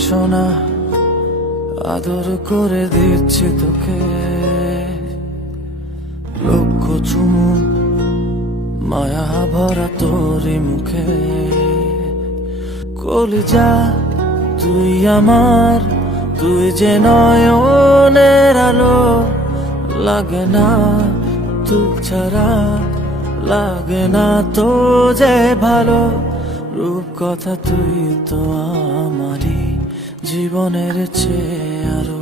সোনা, আদর করে দিচ্ছি তোকে। লক্ষ চুমু মায়া ভরা তোরই মুখে। কলিজা তুই আমার, তুই যে নয়নের আলো। লাগে না তুই ছাড়া, লাগে না তো যে ভালো। রূপ কথা তুই তো আমারই জীবনের চেয়ে আরো।